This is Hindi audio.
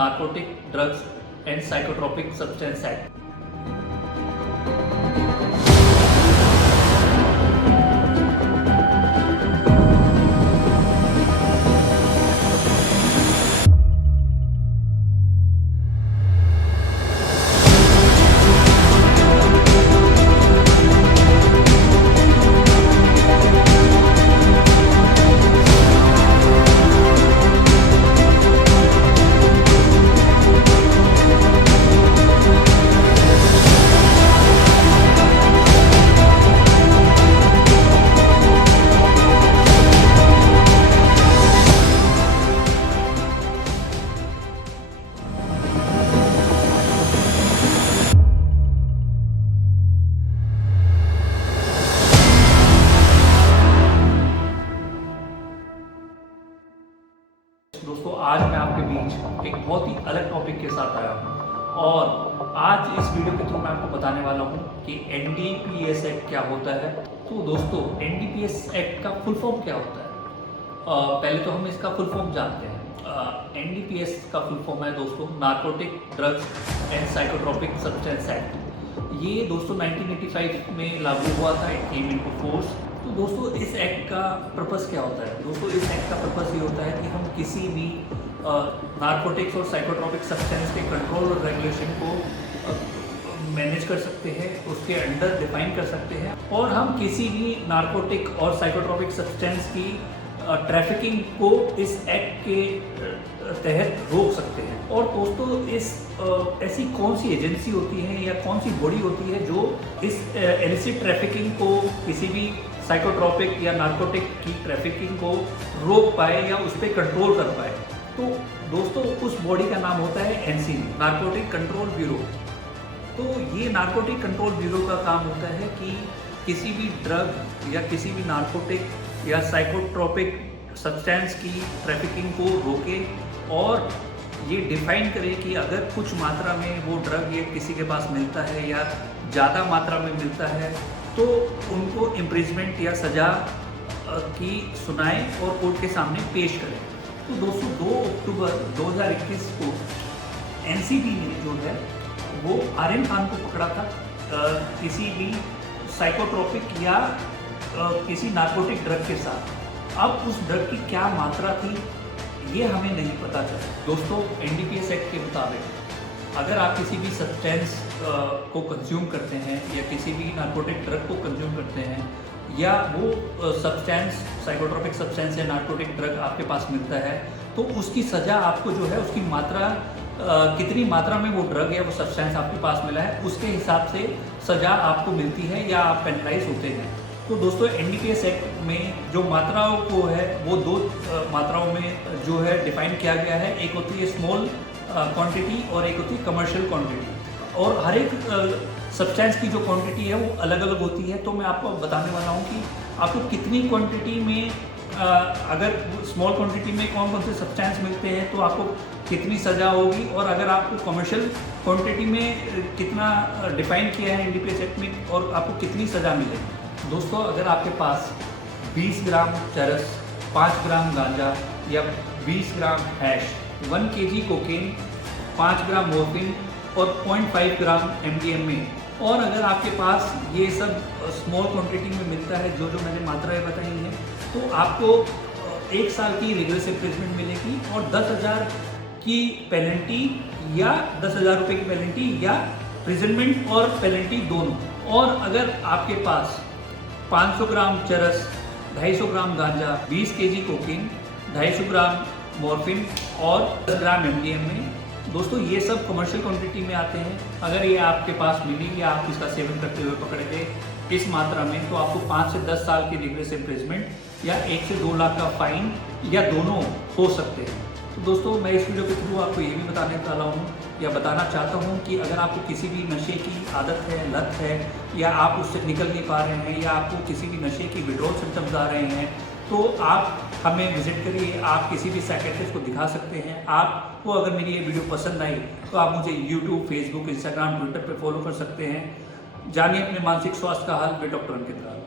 Narcotic drugs and psychotropic substance act. दोस्तों, आज मैं आपके बीच एक बहुत ही अलग टॉपिक के साथ आया हूँ और आज इस वीडियो के थ्रू मैं आपको बताने वाला हूँ कि NDPS एक्ट क्या होता है। तो दोस्तों, NDPS एक्ट का फुल फॉर्म क्या होता है? पहले तो हम इसका फुल फॉर्म जानते हैं। NDPS का फुल फॉर्म है दोस्तों narcotic drugs and psychotropic substance act. ये दोस्तों 1985 में लागू हुआ था, इट केम इनटू फोर्स। तो दोस्तों, इस एक्ट का पर्पस क्या होता है? दोस्तों, इस एक्ट का पर्पस ये होता है कि हम किसी भी नार्कोटिक्स और साइकोट्रोपिक सब्सटेंस के कंट्रोल और रेगुलेशन को मैनेज कर सकते हैं, उसके अंडर डिफाइन कर सकते हैं और हम किसी भी नार्कोटिक और साइकोट्रोपिक सब्सटेंस की ट्रैफिकिंग को इस एक्ट के तहत रोक सकते हैं। और दोस्तों, इस ऐसी कौन सी एजेंसी होती है या कौन सी बॉडी होती है जो इस इलिसिट ट्रैफिकिंग को, किसी भी साइकोट्रोपिक या नार्कोटिक की ट्रैफिकिंग को रोक पाए या उस पर कंट्रोल कर पाए? तो दोस्तों, उस बॉडी का नाम होता है NCB, नार्कोटिक कंट्रोल ब्यूरो। तो ये नार्कोटिक कंट्रोल ब्यूरो का काम होता है कि किसी भी ड्रग या किसी भी नार्कोटिक या साइकोट्रोपिक सब्सटेंस की ट्रैफिकिंग को रोके और ये डिफाइन करे कि अगर कुछ मात्रा में वो ड्रग ये किसी के पास मिलता है या ज़्यादा मात्रा में मिलता है तो उनको इम्प्रिजमेंट या सज़ा की सुनाए और कोर्ट के सामने पेश करें। तो दोस्तों, 2 अक्टूबर 2021 को NCB ने जो है वो आर्यन खान को पकड़ा था किसी भी साइकोट्रोपिक या किसी नार्कोटिक ड्रग के साथ। अब उस ड्रग की क्या मात्रा थी ये हमें नहीं पता चला। दोस्तों, NDPS एक्ट के मुताबिक अगर आप किसी भी सब्सटेंस को कंज्यूम करते हैं या किसी भी नार्कोटिक ड्रग को कंज्यूम करते हैं या वो सब्सटेंस साइकोट्रोपिक सब्सटेंस या नार्कोटिक ड्रग आपके पास मिलता है तो उसकी सज़ा आपको जो है उसकी मात्रा कितनी मात्रा में वो ड्रग या वो सब्सटेंस आपके पास मिला है उसके हिसाब से सज़ा आपको मिलती है या आप पेनलाइज होते हैं। तो दोस्तों, NDPS एक्ट में जो मात्राओं को है वो 2 मात्राओं में जो है डिफाइन किया गया है। एक होती है स्मॉल क्वांटिटी और एक होती है कमर्शियल क्वांटिटी। और हर एक सब्सटेंस की जो क्वांटिटी है वो अलग अलग होती है। तो मैं आपको बताने वाला हूँ कि आपको कितनी क्वांटिटी में अगर स्मॉल क्वांटिटी में कौन कौन से सब्सटेंस मिलते हैं तो आपको कितनी सज़ा होगी और अगर आपको कमर्शियल क्वांटिटी में कितना डिफाइन किया है NDPS एक्ट में और आपको कितनी सज़ा मिलेगी। दोस्तों, अगर आपके पास 20 ग्राम चरस, 5 ग्राम गांजा या 20 ग्राम हैश, 1 kg कोकेन, 5 ग्राम मॉर्फिन और 0.5 ग्राम MDMA और अगर आपके पास ये सब स्मॉल क्वांटिटी में मिलता है जो मैंने मात्राएं बताई हैं तो आपको 1 साल की रिगरस इम्प्रिजमेंट मिलेगी और 10,000 की पेनल्टी या 10,000 रुपये की पेनल्टी या प्रिजनमेंट और पेनल्टी दोनों। और अगर आपके पास 500 ग्राम चरस, 250 ग्राम गांजा, 20 kg कोकीन, 250 ग्राम मॉर्फिन और 10 ग्राम MDMA, दोस्तों ये सब कमर्शियल क्वांटिटी में आते हैं। अगर ये आपके पास मिली या आप इसका सेवन करते हुए पकड़े गए इस मात्रा में तो आपको 5 से 10 साल की रिगरस इम्प्रिजमेंट या 1 से 2 लाख का फाइन या दोनों हो सकते हैं। तो दोस्तों, मैं इस वीडियो के थ्रू आपको ये भी बताने वाला हूँ या बताना चाहता हूँ कि अगर आपको किसी भी नशे की आदत है, लत है या आप उससे निकल नहीं पा रहे हैं या आपको किसी भी नशे की विड्रॉल सिम्टम्स आ रहे हैं तो आप हमें विजिट करिए। आप किसी भी साइकियाट्रिस्ट को दिखा सकते हैं। आपको अगर मेरी ये वीडियो पसंद आई तो आप मुझे यूट्यूब, फेसबुक, इंस्टाग्राम, ट्विटर पर फॉलो कर सकते हैं। जानिए अपने मानसिक स्वास्थ्य का हाल, मैं डॉक्टर अंकित राज।